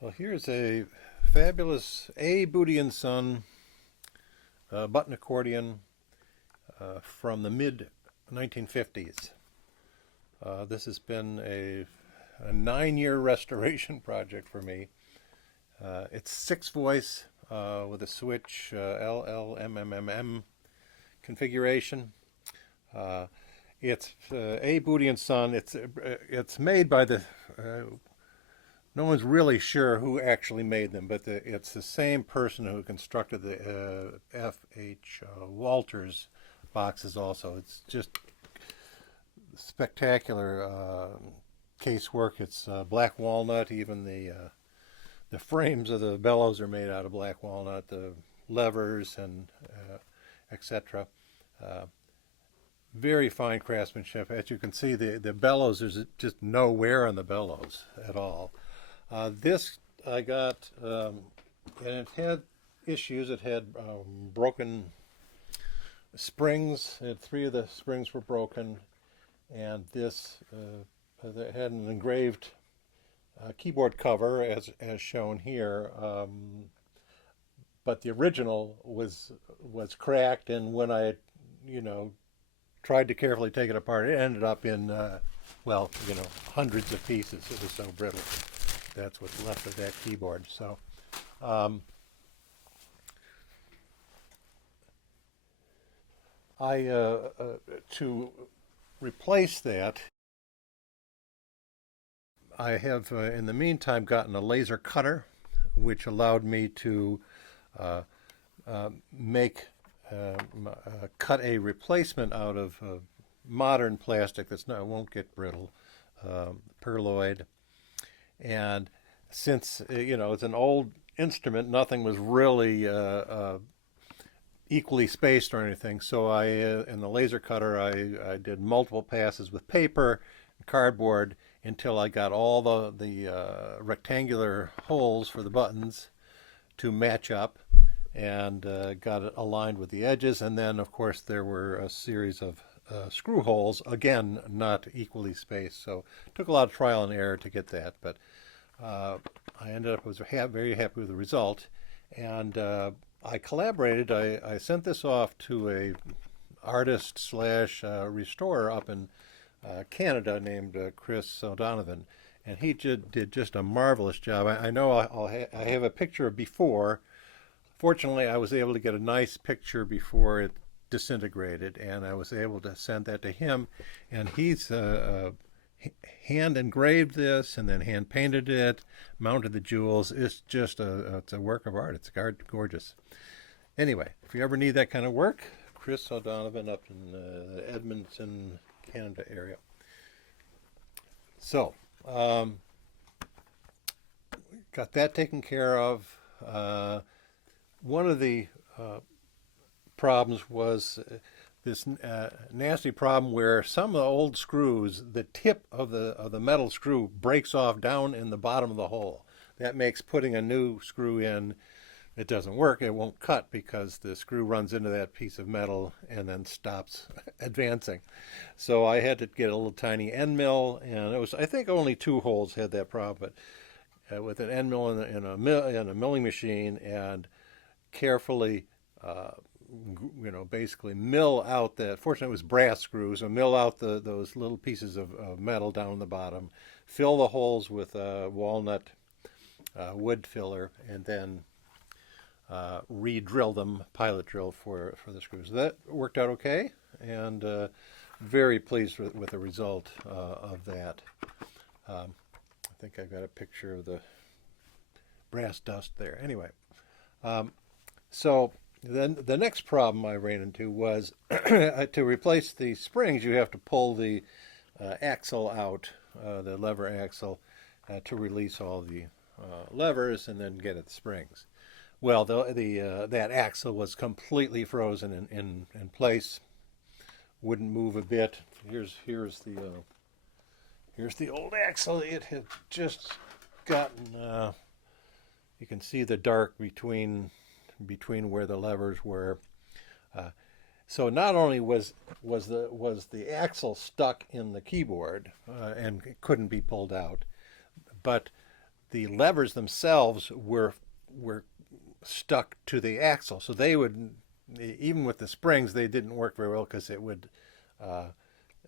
Well, here's a fabulous Butti Son button accordion from the mid 1950s. This has been a 9-year restoration project for me. It's 6 voice with a switch LLMMM configuration. Uh, it's Butti Son. It's made by the no one's really sure who actually made them, but it's the same person who constructed the F.H. Walters boxes also. It's just spectacular casework. It's black walnut. Even the frames of the bellows are made out of black walnut. The levers and etc. Uh, very fine craftsmanship. As you can see, the bellows, there's just no wear on the bellows at all. This I got, and it had issues. It had broken springs. It had 3 of the springs were broken, and this it had an engraved keyboard cover as shown here. But the original was cracked, and when I, you know, tried to carefully take it apart, it ended up in well, hundreds of pieces. It was so brittle. That's what's left of that keyboard. So um, I to replace that, I have in the meantime gotten a laser cutter, which allowed me to uh, make cut a replacement out of modern plastic that's not won't get brittle, perloid. And since it's an old instrument, nothing was really equally spaced or anything. So I, in the laser cutter, I did multiple passes with paper and cardboard until I got all the rectangular holes for the buttons to match up, and got it aligned with the edges. And then, of course, there were a series of screw holes, again, not equally spaced. So it took a lot of trial and error to get that, but I ended up was very happy with the result. And I collaborated. I sent this off to a artist slash restorer up in Canada named Chris O'Donovan, and he did just a marvelous job. I know I have a picture of before. Fortunately, I was able to get a nice picture before it disintegrated, and I was able to send that to him. And he's hand engraved this and then hand painted it, mounted the jewels. It's just it's a work of art. It's gorgeous. Anyway, if you ever need that kind of work, Chris O'Donovan up in the Edmonton, Canada area. So, got that taken care of. One of the problems was this nasty problem where some of the old screws, the tip of the metal screw breaks off down in the bottom of the hole. That makes putting a new screw in, it doesn't work. It won't cut because the screw runs into that piece of metal and then stops advancing. So I had to get a little tiny end mill, and it was, I think, only 2 holes had that problem, but with an end mill and a milling machine, and carefully basically mill out that. Fortunately, it was brass screws, so mill out those little pieces of metal down the bottom, fill the holes with walnut wood filler, and then re-drill them, pilot drill for the screws. That worked out okay, and very pleased with the result of that. I think I got a picture of the brass dust there. Anyway, so then the next problem I ran into was to replace the springs, you have to pull the axle out, the lever axle, to release all the levers and then get at the springs. Well, that axle was completely frozen in place, wouldn't move a bit. Here's the old axle. It had just gotten. You can see the dark between where the levers were. So not only was the axle stuck in the keyboard and it couldn't be pulled out, but the levers themselves were stuck to the axle, so they would, even with the springs, they didn't work very well because it would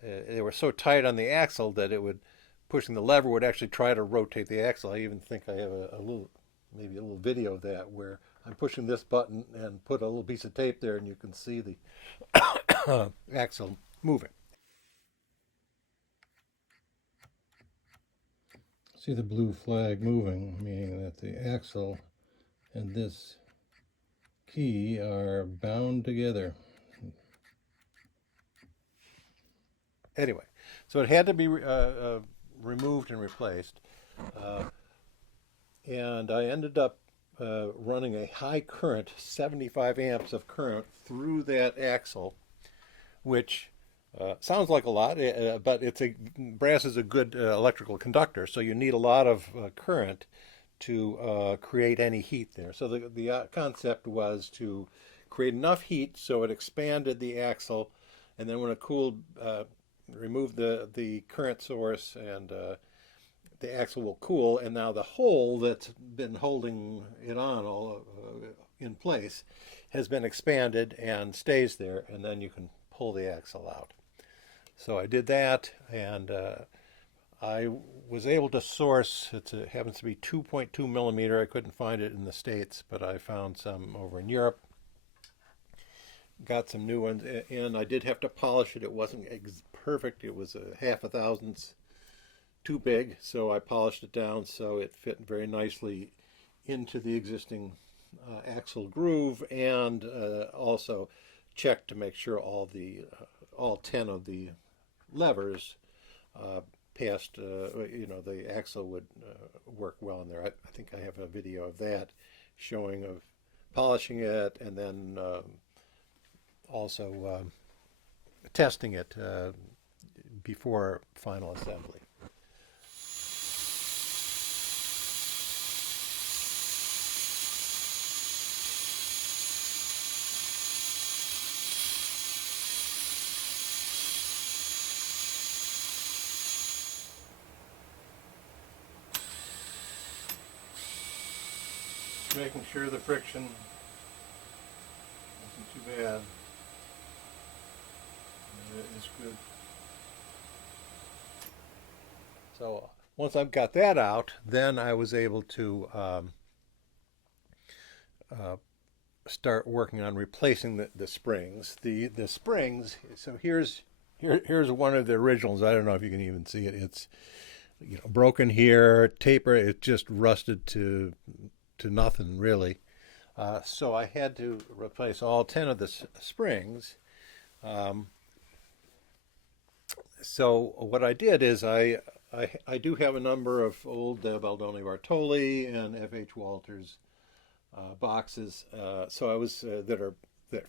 they were so tight on the axle that it would, pushing the lever would actually try to rotate the axle. I even think I have a little, maybe a little video of that where I'm pushing this button and put a little piece of tape there, and you can see the axle moving. See the blue flag moving, meaning that the axle and this key are bound together. Anyway, so it had to be removed and replaced, and I ended up running a high current, 75 amps of current through that axle, which sounds like a lot, but brass is a good electrical conductor, so you need a lot of current to create any heat there. So the concept was to create enough heat so it expanded the axle, and then when it cooled, remove the current source, and the axle will cool, and now the hole that's been holding it on all in place has been expanded and stays there, and then you can pull the axle out. So I did that, and I was able to source, it happens to be 2.2 millimeter. I couldn't find it in the States, but I found some over in Europe. Got some new ones, and I did have to polish it. It wasn't perfect. It was a half a thousandths too big, so I polished it down so it fit very nicely into the existing axle groove, and also checked to make sure all 10 of the levers passed, the axle would work well in there. I think I have a video of that showing of polishing it, and then also testing it before final assembly. Making sure the friction isn't too bad. It's good. So once I've got that out, then I was able to start working on replacing the springs. The springs. So here's one of the originals. I don't know if you can even see it. It's broken here, taper. It just rusted to nothing really. So I had to replace all 10 of the springs. So what I did is I do have a number of old Baldoni Bartoli and F.H. Walters boxes. So I was that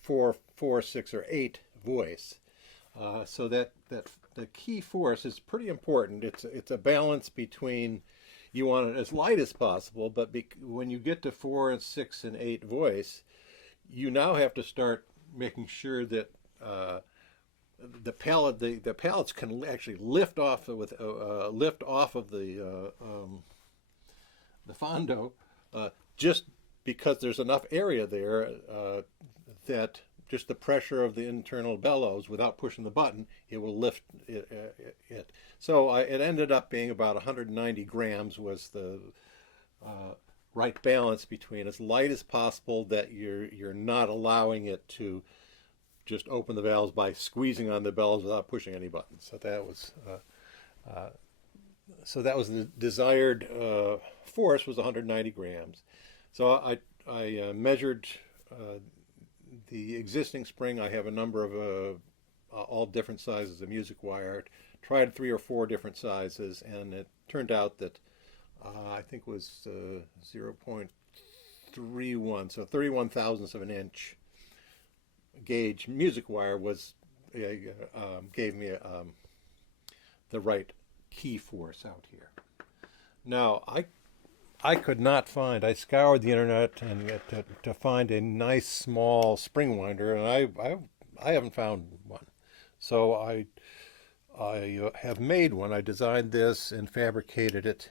4, 6, or 8 voice. So that the key force is pretty important. It's a balance between, you want it as light as possible, but when you get to 4 and 6 and 8 voice, you now have to start making sure that the pallets can actually lift off of the fondo, just because there's enough area there that just the pressure of the internal bellows, without pushing the button, it will lift it. So it ended up being about 190 grams was the right balance between as light as possible, that you're not allowing it to just open the valves by squeezing on the bellows without pushing any buttons. So that was the desired force, was 190 grams. So I measured the existing spring. I have a number of all different sizes of music wire. Tried 3 or 4 different sizes, and it turned out that I think it was 0.31, so 31 thousandths of an inch gauge music wire gave me the right key force out here. Now I could not find. I scoured the internet and to find a nice small spring winder, and I haven't found one. So I have made one. I designed this and fabricated it.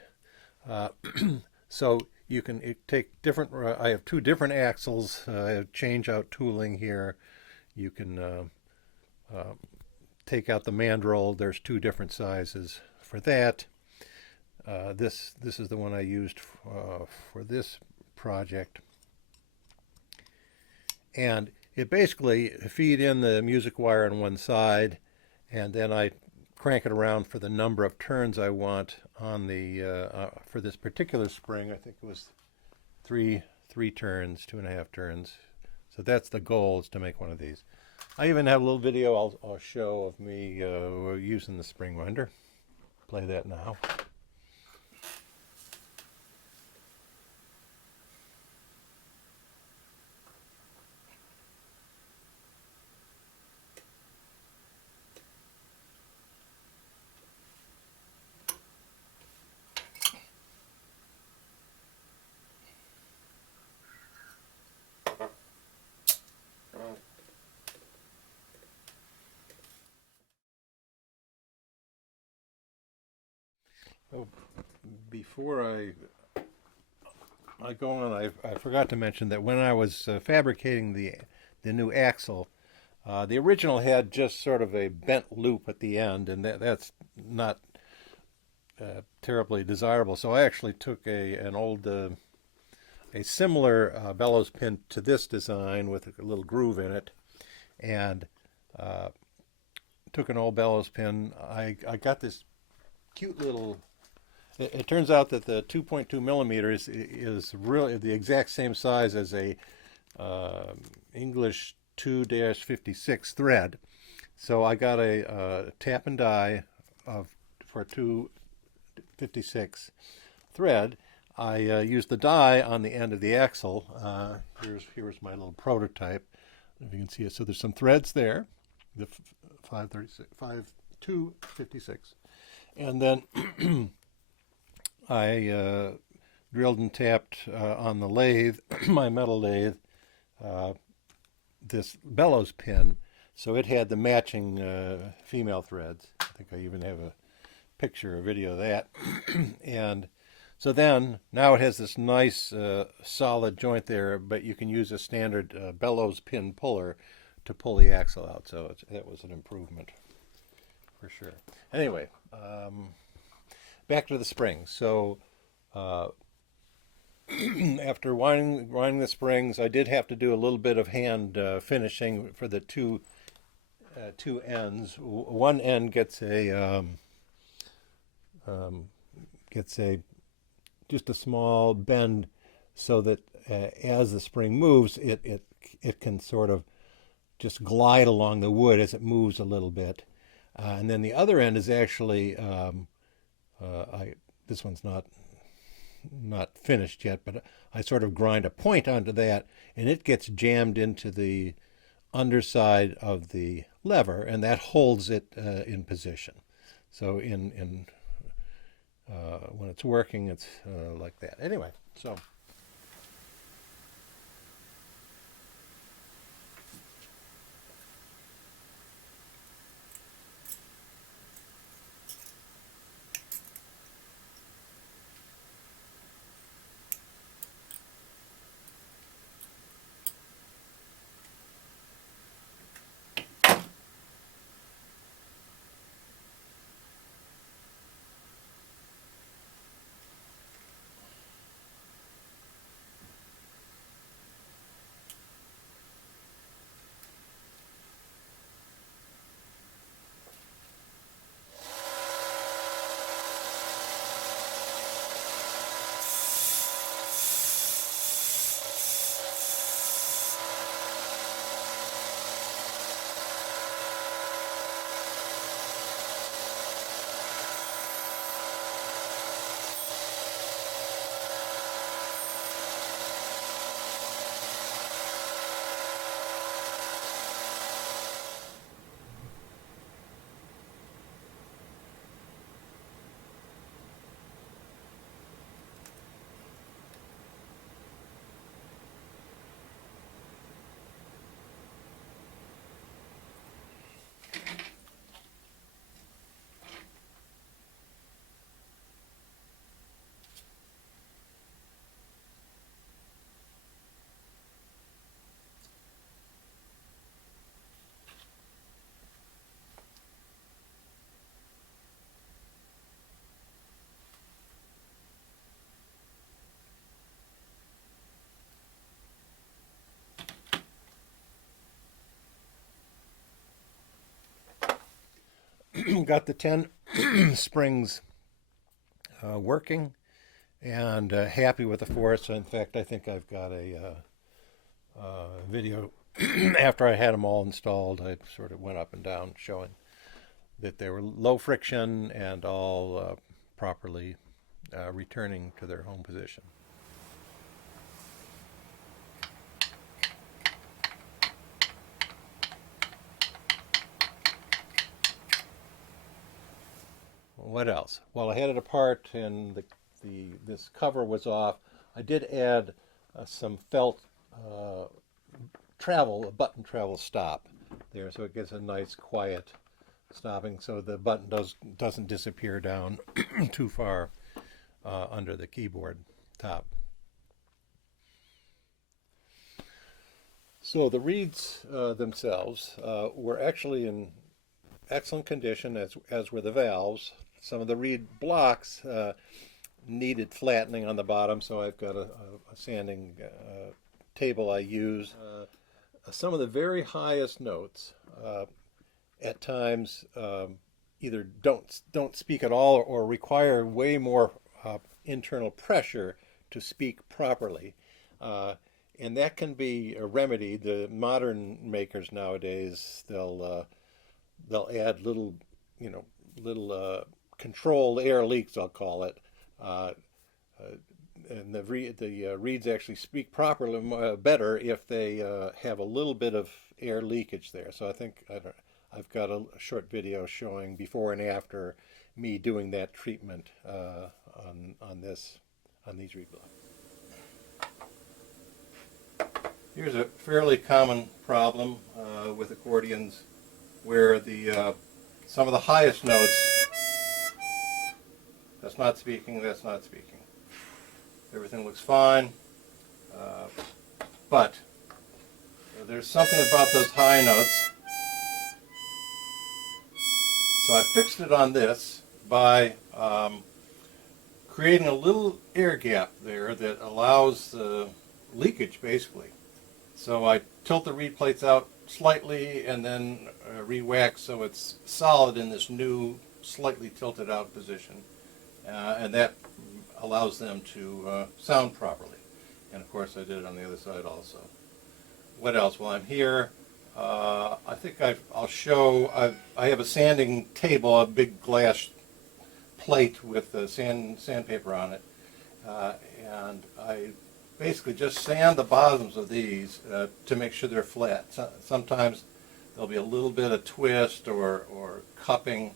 So you can take different. I have two different axles. I have change out tooling here. You can uh, take out the mandrel. There's two different sizes for that. This is the one I used for this project, and it basically feed in the music wire on one side, and then I crank it around for the number of turns I want on the for this particular spring. I think it was three turns, 2.5 turns. So that's the goal, is to make one of these. I even have a little video I'll show of me using the spring winder. Play that now. Oh, before I go on, I forgot to mention that when I was fabricating the new axle, the original had just sort of a bent loop at the end, and that's not terribly desirable. So I actually took an old a similar bellows pin to this design with a little groove in it, and uh, took an old bellows pin. I got this cute little. It turns out that the 2.2 millimeters is really the exact same size as a English 2-56 thread. So I got a tap and die for 256 thread. I used the die on the end of the axle. Here's my little prototype. If you can see it, so there's some threads there, the 256, and then I drilled and tapped on the lathe, my metal lathe, this bellows pin, so it had the matching female threads. I think I even have a picture, a video of that. And so then, now it has this nice solid joint there, but you can use a standard bellows pin puller to pull the axle out. So that was an improvement for sure. Anyway, back to the springs. So after winding the springs, I did have to do a little bit of hand finishing for the two ends. One end gets a just a small bend, so that as the spring moves, it can sort of just glide along the wood as it moves a little bit. And then the other end is actually this one's not finished yet, but I sort of grind a point onto that, and it gets jammed into the underside of the lever, and that holds it in position. So when it's working, it's like that. Anyway, so. got the 10 springs working, and happy with the force. In fact, I think I've got a video after I had them all installed. I sort of went up and down showing that they were low friction and all properly returning to their home position. What else? Well, I had it apart and this cover was off. I did add some felt a button travel stop there, so it gives a nice quiet stopping, so the button doesn't disappear down too far under the keyboard top. So the reeds themselves were actually in excellent condition, as were the valves. Some of the reed blocks needed flattening on the bottom, so I've got a sanding table I use. Some of the very highest notes at times either don't speak at all or require way more internal pressure to speak properly. And that can be remedied. The modern makers nowadays, they'll add little controlled air leaks, I'll call it, and the reeds actually speak properly better if they have a little bit of air leakage there. So I think I've got a short video showing before and after me doing that treatment on these reed blocks. Here's a fairly common problem with accordions where some of the highest notes, that's not speaking, that's not speaking. Everything looks fine, but there's something about those high notes. So I fixed it on this by creating a little air gap there that allows the leakage, basically. So I tilt the reed plates out slightly and then re-wax so it's solid in this new slightly tilted out position, and that allows them to sound properly. And of course I did it on the other side also. What else? While I'm here, I think I'll show, I have a sanding table, a big glass plate with sandpaper on it, and I basically just sand the bottoms of these to make sure they're flat. Sometimes there'll be a little bit of twist or cupping,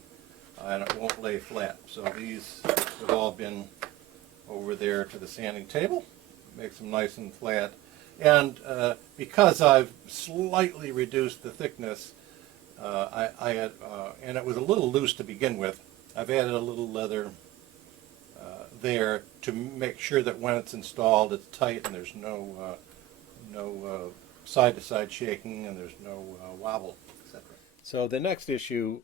and it won't lay flat. So these have all been over there to the sanding table. Makes them nice and flat. And because I've slightly reduced the thickness, I had, and it was a little loose to begin with, I've added a little leather there to make sure that when it's installed it's tight and there's no side-to-side shaking and there's no wobble, etc. So the next issue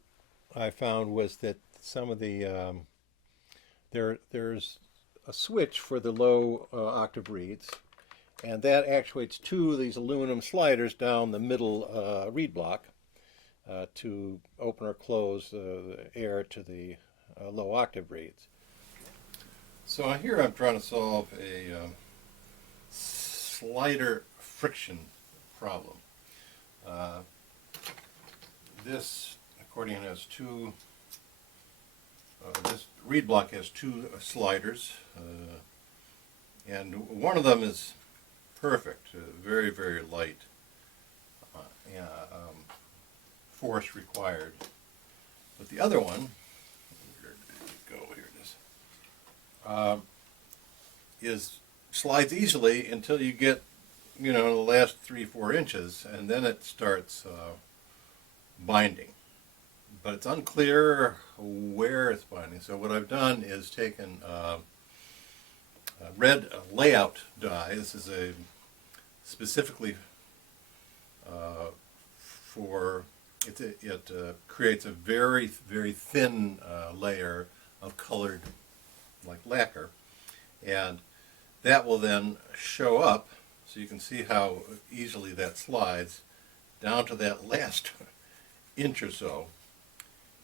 I found was that some of the there's a switch for the low octave reeds, and that actuates two of these aluminum sliders down the middle reed block to open or close the air to the low octave reeds. So here I'm trying to solve a slider friction problem. This accordion has this reed block has two sliders, and one of them is perfect, very, very light, force required. But the other one, where did it go? Here it is, slides easily until you get, the last 3-4 inches, and then it starts binding. But it's unclear where it's binding. So what I've done is taken a red layout die. This is a specifically for it creates a very, very thin layer of colored, like lacquer, and that will then show up, so you can see how easily that slides down to that last inch or so.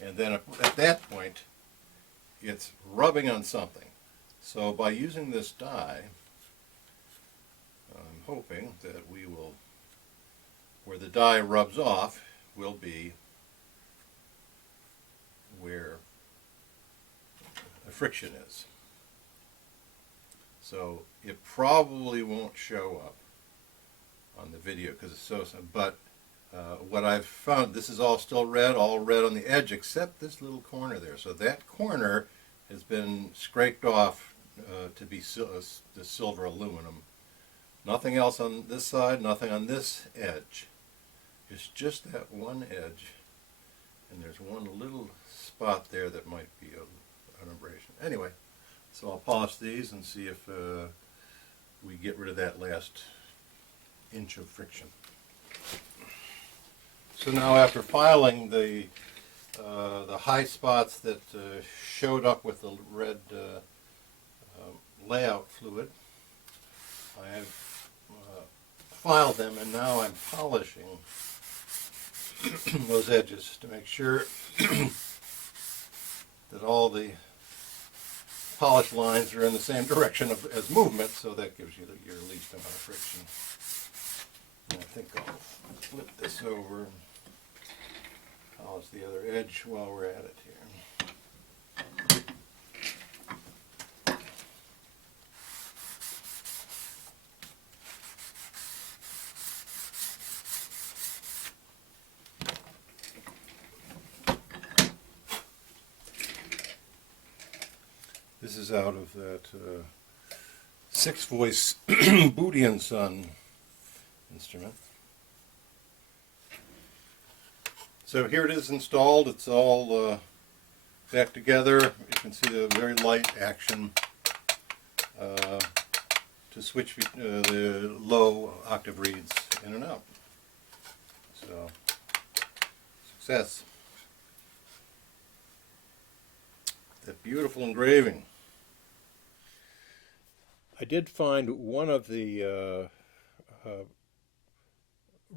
And then at that point, it's rubbing on something. So by using this die, I'm hoping that we will, where the die rubs off, will be where the friction is. So it probably won't show up on the video because it's so, but what I've found, this is all still red, all red on the edge except this little corner there. So that corner has been scraped off to be the silver aluminum. Nothing else on this side, nothing on this edge. It's just that one edge, and there's one little spot there that might be an abrasion. Anyway, so I'll polish these and see if we get rid of that last inch of friction. So now after filing the high spots that showed up with the red layout fluid, I have filed them, and now I'm polishing those edges to make sure that all the polish lines are in the same direction as movement, so that gives you your least amount of friction. And I think I'll flip this over and polish the other edge while we're at it here. This is out of that 6-voice Butti Son instrument. So here it is installed. It's all back together. You can see the very light action to switch the low octave reeds in and out. So, success. That beautiful engraving. I did find one of the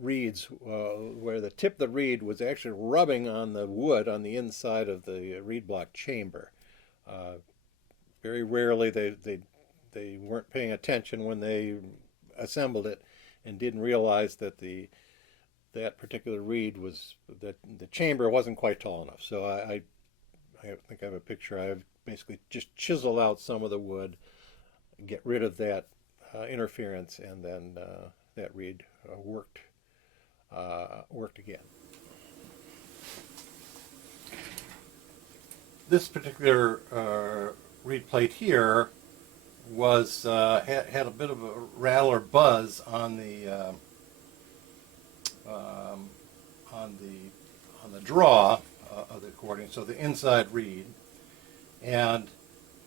reeds where the tip of the reed was actually rubbing on the wood on the inside of the reed block chamber. Very rarely they weren't paying attention when they assembled it and didn't realize that that particular reed was, that the chamber wasn't quite tall enough. So I think I have a picture. I've basically just chiseled out some of the wood, get rid of that interference, and then that reed worked again. This particular reed plate here was had a bit of a rattle or buzz on the draw of the accordion, so the inside reed. And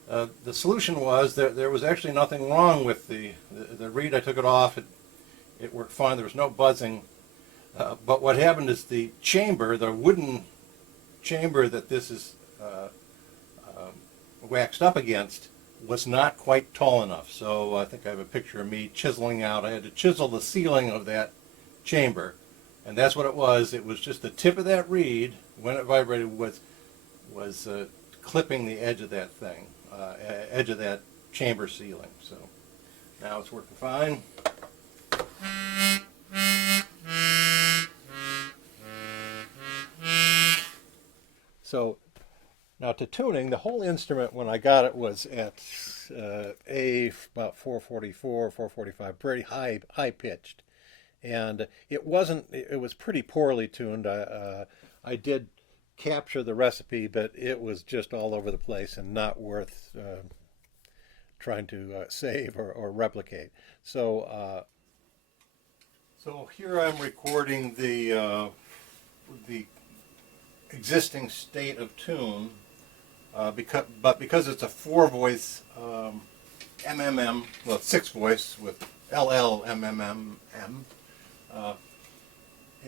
the solution was that there was actually nothing wrong with the reed. I took it off. It worked fine. There was no buzzing. But what happened is the chamber, the wooden chamber that this is waxed up against, was not quite tall enough. So I think I have a picture of me chiseling out. I had to chisel the ceiling of that chamber, and that's what it was. It was just the tip of that reed, when it vibrated, was clipping the edge of that thing, edge of that chamber ceiling. So now it's working fine. So now to tuning, the whole instrument when I got it was at A about 444, 445, pretty high pitched, and it was pretty poorly tuned. I did capture the recipe, but it was just all over the place and not worth trying to save or replicate. So so here I'm recording the existing state of tune, because it's a 4-voice MMM, well, 6-voice with LLMMM,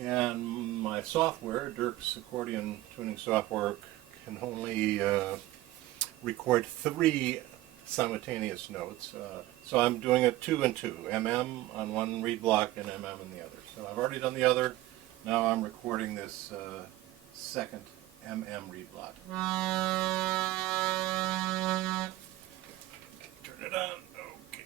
and my software, Dirk's accordion tuning software, can only record 3 simultaneous notes. So I'm doing it 2 and 2, MM on one reed block and MM on the other. So I've already done the other. Now I'm recording this second MM reed block. Turn it on. Okay.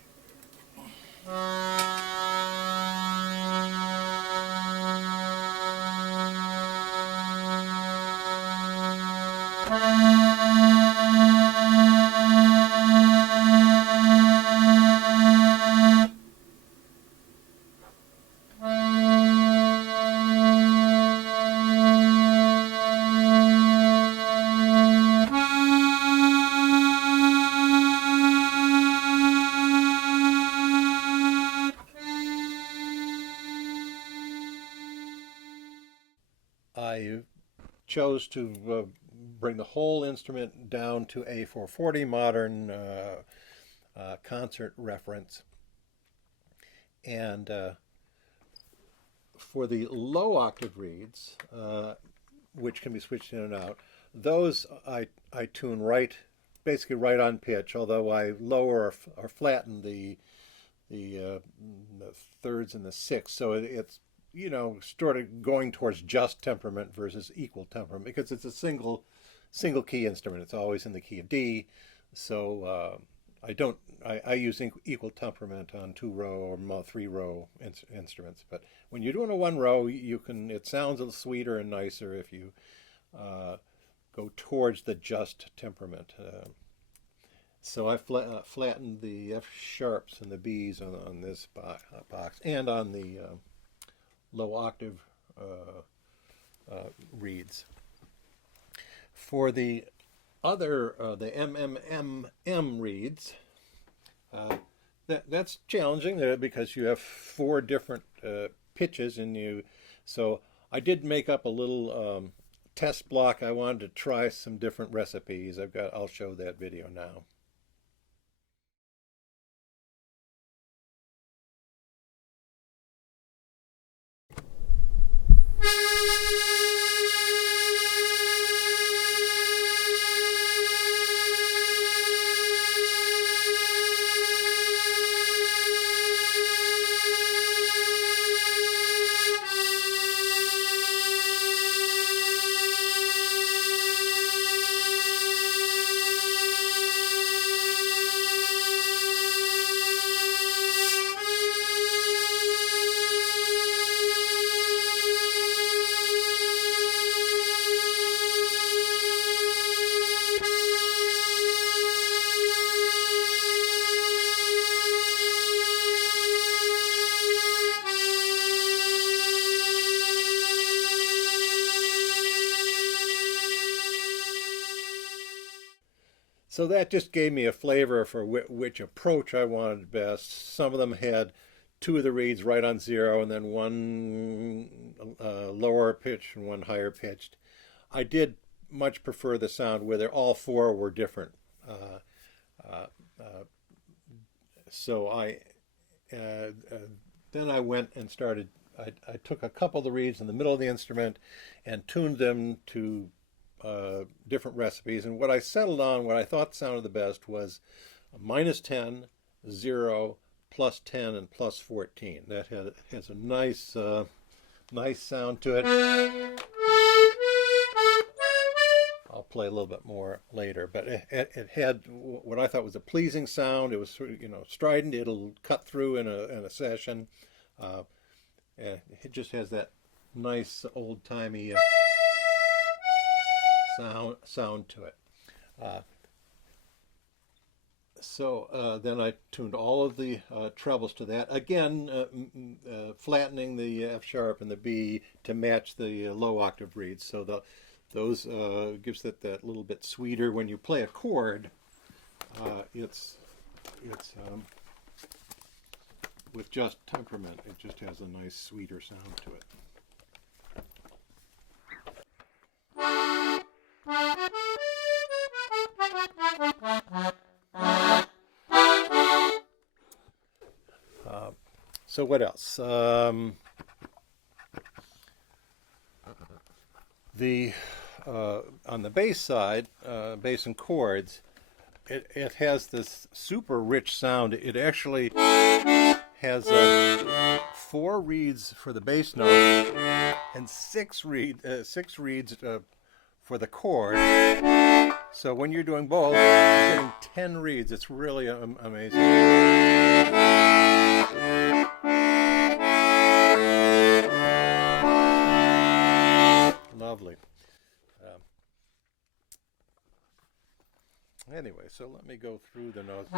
I chose to bring the whole instrument down to a 440 modern concert reference. And for the low octave reeds, which can be switched in and out, those I tune basically right on pitch, although I lower or flatten the thirds and the sixths, so it's sort of going towards just temperament versus equal temperament, because it's a single key instrument. It's always in the key of D, so I use equal temperament on 2-row or 3-row instruments. But when you're doing a 1-row, it sounds a little sweeter and nicer if you go towards the just temperament. So I flattened the F sharps and the Bs on this box and on the low octave reeds. For the other, the MMM reeds, that's challenging there because you have 4 different pitches so I did make up a little test block. I wanted to try some different recipes. I'll show that video now. So that just gave me a flavor for which approach I wanted best. Some of them had 2 of the reeds right on 0 and then 1 lower pitch and 1 higher pitched. I did much prefer the sound where all 4 were different. So then I went and started, I took a couple of the reeds in the middle of the instrument and tuned them to different recipes, and what I settled on, what I thought sounded the best, was -10, 0, +10, and +14. That has a nice sound to it. I'll play a little bit more later, but it had what I thought was a pleasing sound. It was strident. It'll cut through in a session. It just has that nice old-timey sound to it. So then I tuned all of the trebles to that. Again, flattening the F sharp and the B to match the low octave reeds. So those gives it that little bit sweeter. When you play a chord, it's with just temperament, it just has a nice sweeter sound to it. So what else? On the bass side, bass and chords, it has this super rich sound. It actually has 4 reeds for the bass note and 6 reeds for for the chord. So when you're doing both, you're getting 10 reeds. It's really amazing. Lovely. Anyway, so let me go through the notes.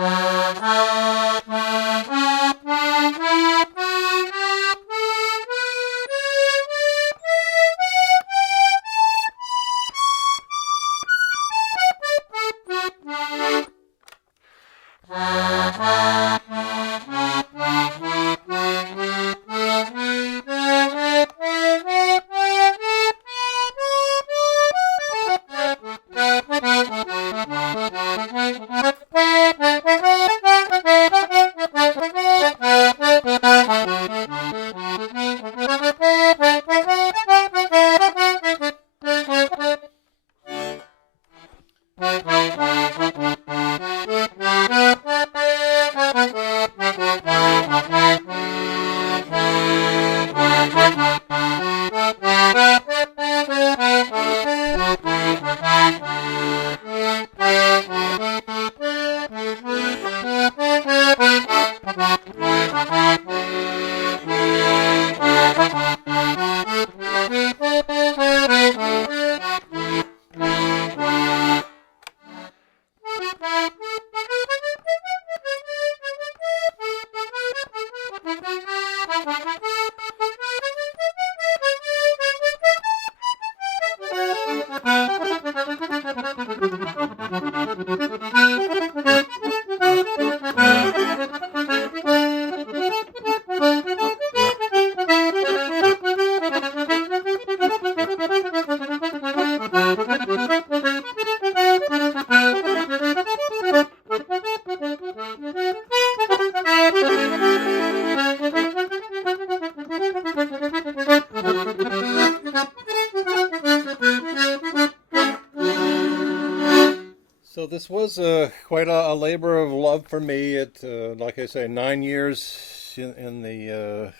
So this was quite a labor of love for me. It, like I say, 9 years in the.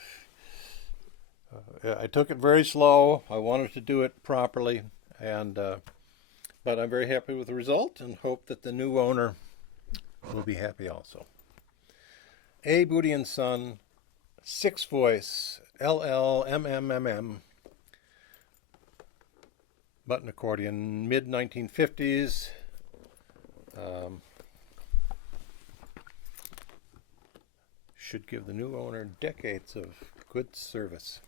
I took it very slow. I wanted to do it properly, and but I'm very happy with the result, and hope that the new owner will be happy also. A. Butti Son, 6-voice, LLMMMM, button accordion, mid 1950s. Should give the new owner decades of good service.